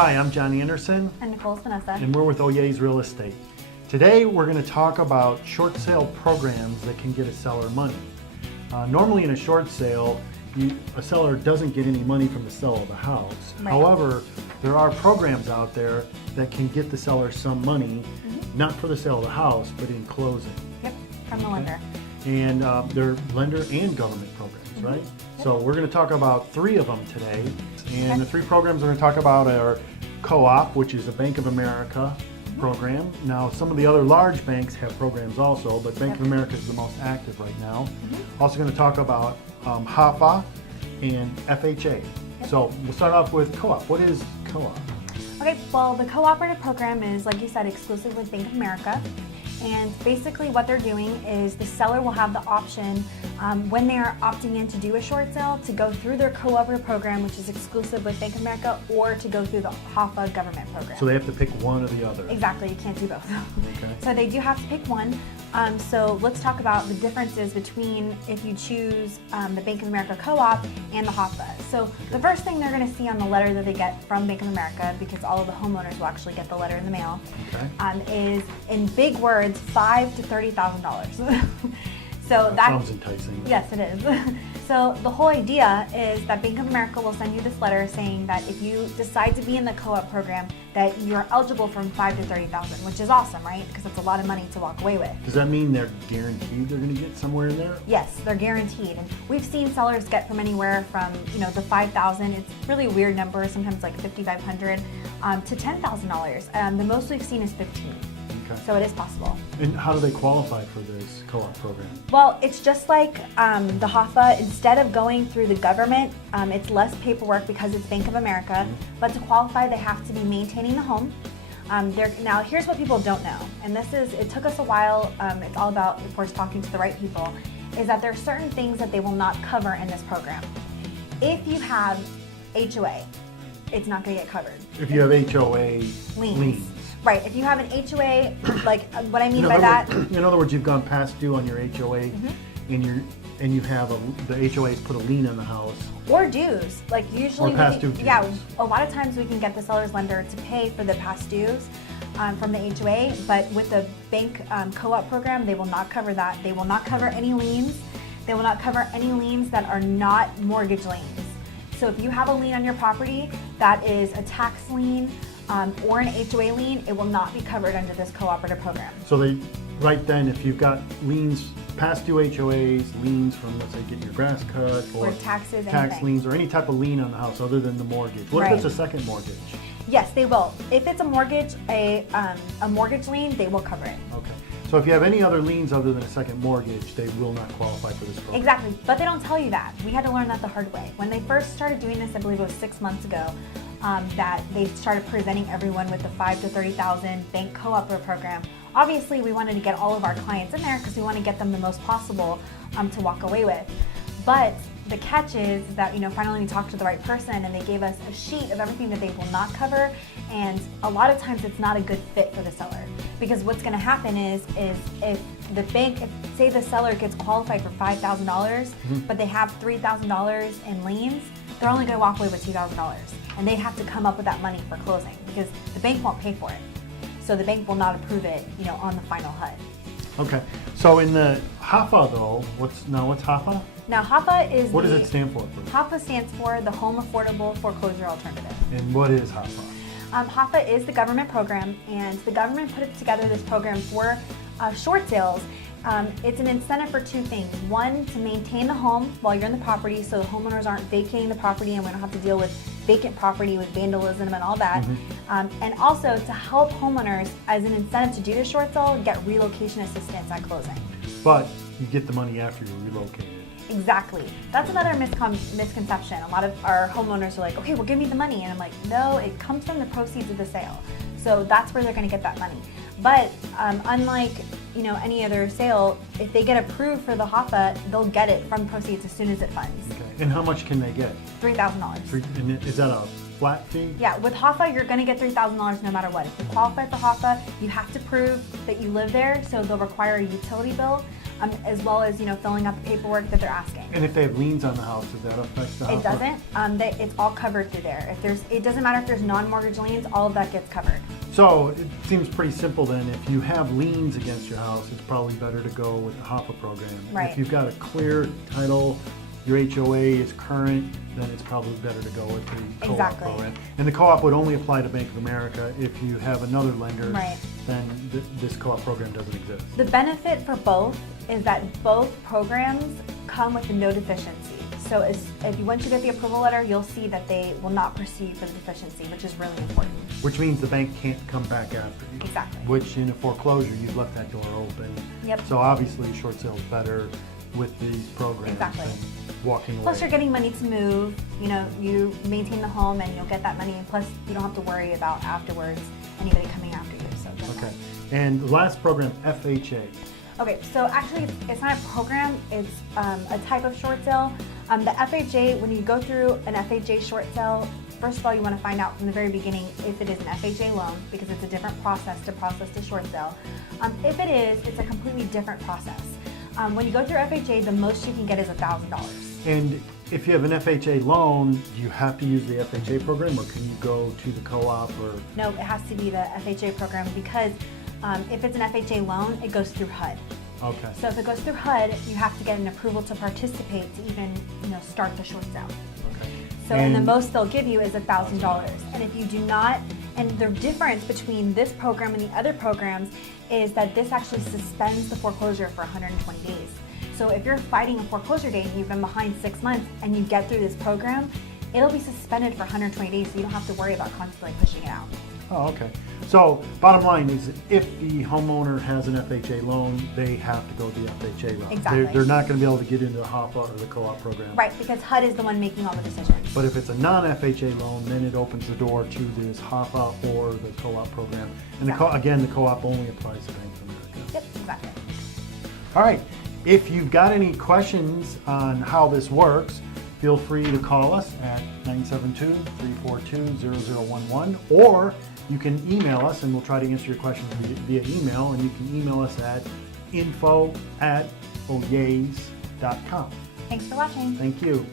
Hi, I'm John Anderson. And Nicole's Vanessa. And we're with Oyezz Real Estate. Today we're going to talk about short sale programs that can get a seller money. Normally in a short sale, a seller doesn't get any money from the sale of the house. Right. However, there are programs out there that can get the seller some money, not for the sale of the house, but in closing. Yep, from the lender. And they're lender and government programs, right? Yep. So we're going to talk about 3 of them today. And the 3 programs we're going to talk about are Co-op, which is a Bank of America program. Now, some of the other large banks have programs also, but Bank of America is the most active right now. Also going to talk about HAFA and FHA. So we'll start off with Co-op. What is Co-op? Okay, well, the cooperative program is, like you said, exclusive with Bank of America. And basically what they're doing is the seller will have the option when they're opting in to do a short sale to go through their cooperative program, which is exclusive with Bank of America, or to go through the HAFA government program. So they have to pick one or the other. Exactly, you can't do both. Okay. So they do have to pick one. So let's talk about the differences between if you choose the Bank of America Co-op and the HAFA. So the first thing they're going to see on the letter that they get from Bank of America, because all of the homeowners will actually get the letter in the mail, is in big words, $5,000 to $30,000. So that sounds enticing. Yes, it is. So the whole idea is that Bank of America will send you this letter saying that if you decide to be in the co-op program, that you're eligible from $5,000 to $30,000, which is awesome, right? Because it's a lot of money to walk away with. Does that mean they're guaranteed they're going to get somewhere in there? Yes, they're guaranteed, and we've seen sellers get from anywhere from the $5,000. It's really weird numbers, sometimes like $5,500 to $10,000. The most we've seen is $15,000. Okay. So it is possible. And how do they qualify for this co-op program? Well, it's just like the HAFA. Instead of going through the government, it's less paperwork because it's Bank of America. But to qualify, they have to be maintaining the home. Now, here's what people don't know, and it took us a while. It's all about, of course, talking to the right people, is that there are certain things that they will not cover in this program. If you have HOA, it's not going to get covered. If you have HOA liens. Right, if you have an HOA, like what I mean by that. In other words, you've gone past due on your HOA, and you have the HOA's put a lien on the house. Or dues, like usually. Or past due dues. Yeah, a lot of times we can get the seller's lender to pay for the past dues from the HOA, but with the bank co-op program, they will not cover that. They will not cover any liens. They will not cover any liens that are not mortgage liens. So if you have a lien on your property that is a tax lien, or an HOA lien, it will not be covered under this cooperative program. So right then, if you've got liens, past due HOAs, liens from, let's say, getting your grass cut, or taxes, tax liens, or any type of lien on the house other than the mortgage. What if it's a second mortgage? Yes, they will. If it's a mortgage, a mortgage lien, they will cover it. Okay. So if you have any other liens other than a second mortgage, they will not qualify for this program. Exactly, but they don't tell you that. We had to learn that the hard way. When they first started doing this, I believe it was 6 months ago, that they started presenting everyone with the $5,000 to $30,000 bank co-op program. Obviously, we wanted to get all of our clients in there because we want to get them the most possible to walk away with. But the catch is that finally we talked to the right person and they gave us a sheet of everything that they will not cover, and a lot of times it's not a good fit for the seller, because what's going to happen is if the bank, say the seller gets qualified for $5,000, but they have $3,000 in liens, they're only going to walk away with $2,000, and they have to come up with that money for closing because the bank won't pay for it. So the bank will not approve it, on the final HUD. Okay. So in the HAFA though, what's HAFA? Now HAFA is what does it stand for? HAFA stands for the Home Affordable Foreclosure Alternative. And what is HAFA? HAFA is the government program, and the government put together this program for short sales. It's an incentive for 2 things. One, to maintain the home while you're in the property so the homeowners aren't vacating the property and we don't have to deal with vacant property with vandalism and all that. And also to help homeowners, as an incentive to do the short sale, get relocation assistance at closing. But you get the money after you're relocated. Exactly. That's another misconception. A lot of our homeowners are like, okay, well, give me the money. And I'm like, no, it comes from the proceeds of the sale. So that's where they're going to get that money. But unlike any other sale, if they get approved for the HAFA, they'll get it from proceeds as soon as it funds. Okay. And how much can they get? $3,000. And is that a flat fee? Yeah, with HAFA, you're going to get $3,000 no matter what. If you qualify for HAFA, you have to prove that you live there, so they'll require a utility bill. as well as filling out the paperwork that they're asking. And if they have liens on the house, does that affect the house? It doesn't. It's all covered through there. It doesn't matter if there's non-mortgage liens. All of that gets covered. So it seems pretty simple then. If you have liens against your house, it's probably better to go with the HAFA program. Right. If you've got a clear title, your HOA is current, then it's probably better to go with the co-op Exactly. program. And the co-op would only apply to Bank of America. If you have another lender, Right. then this co-op program doesn't exist. The benefit for both is that both programs come with a no deficiency. So once you get the approval letter, you'll see that they will not proceed for the deficiency, which is really important. Which means the bank can't come back after you. Exactly. Which in a foreclosure, you've left that door open. Yep. So obviously short sale's better with these programs Exactly. than walking away. Plus, you're getting money to move. You maintain the home, and you'll get that money. And plus, you don't have to worry about afterwards anybody coming after you. So just Okay. And the last program, FHA. Okay, so actually it's not a program, it's a type of short sale. The FHA, when you go through an FHA short sale, first of all, you want to find out from the very beginning if it is an FHA loan, because it's a different process to process the short sale. If it is, it's a completely different process. When you go through FHA, the most you can get is $1,000. And if you have an FHA loan, do you have to use the FHA program, or can you go to the co-op? Or No, it has to be the FHA program, because if it's an FHA loan, it goes through HUD. Okay. So if it goes through HUD, you have to get an approval to participate to even start the short sale. Okay. So and the most they'll give you is $1,000. And if you do not, and the difference between this program and the other programs is that this actually suspends the foreclosure for 120 days. So if you're fighting a foreclosure date and you've been behind 6 months and you get through this program, it'll be suspended for 120 days, so you don't have to worry about constantly pushing it out. Oh, okay. So bottom line is, if the homeowner has an FHA loan, they have to go the FHA route. Exactly. They're not going to be able to get into the HAFA or the co-op program. Right, because HUD is the one making all the decisions. But if it's a non-FHA loan, then it opens the door to this HAFA or the co-op program. And again, the co-op only applies to Bank of America. Yep, exactly. All right. If you've got any questions on how this works, feel free to call us at 972-342-0011, or you can email us and we'll try to answer your questions via email, and you can email us at info@oyezz.com. Thanks for watching. Thank you.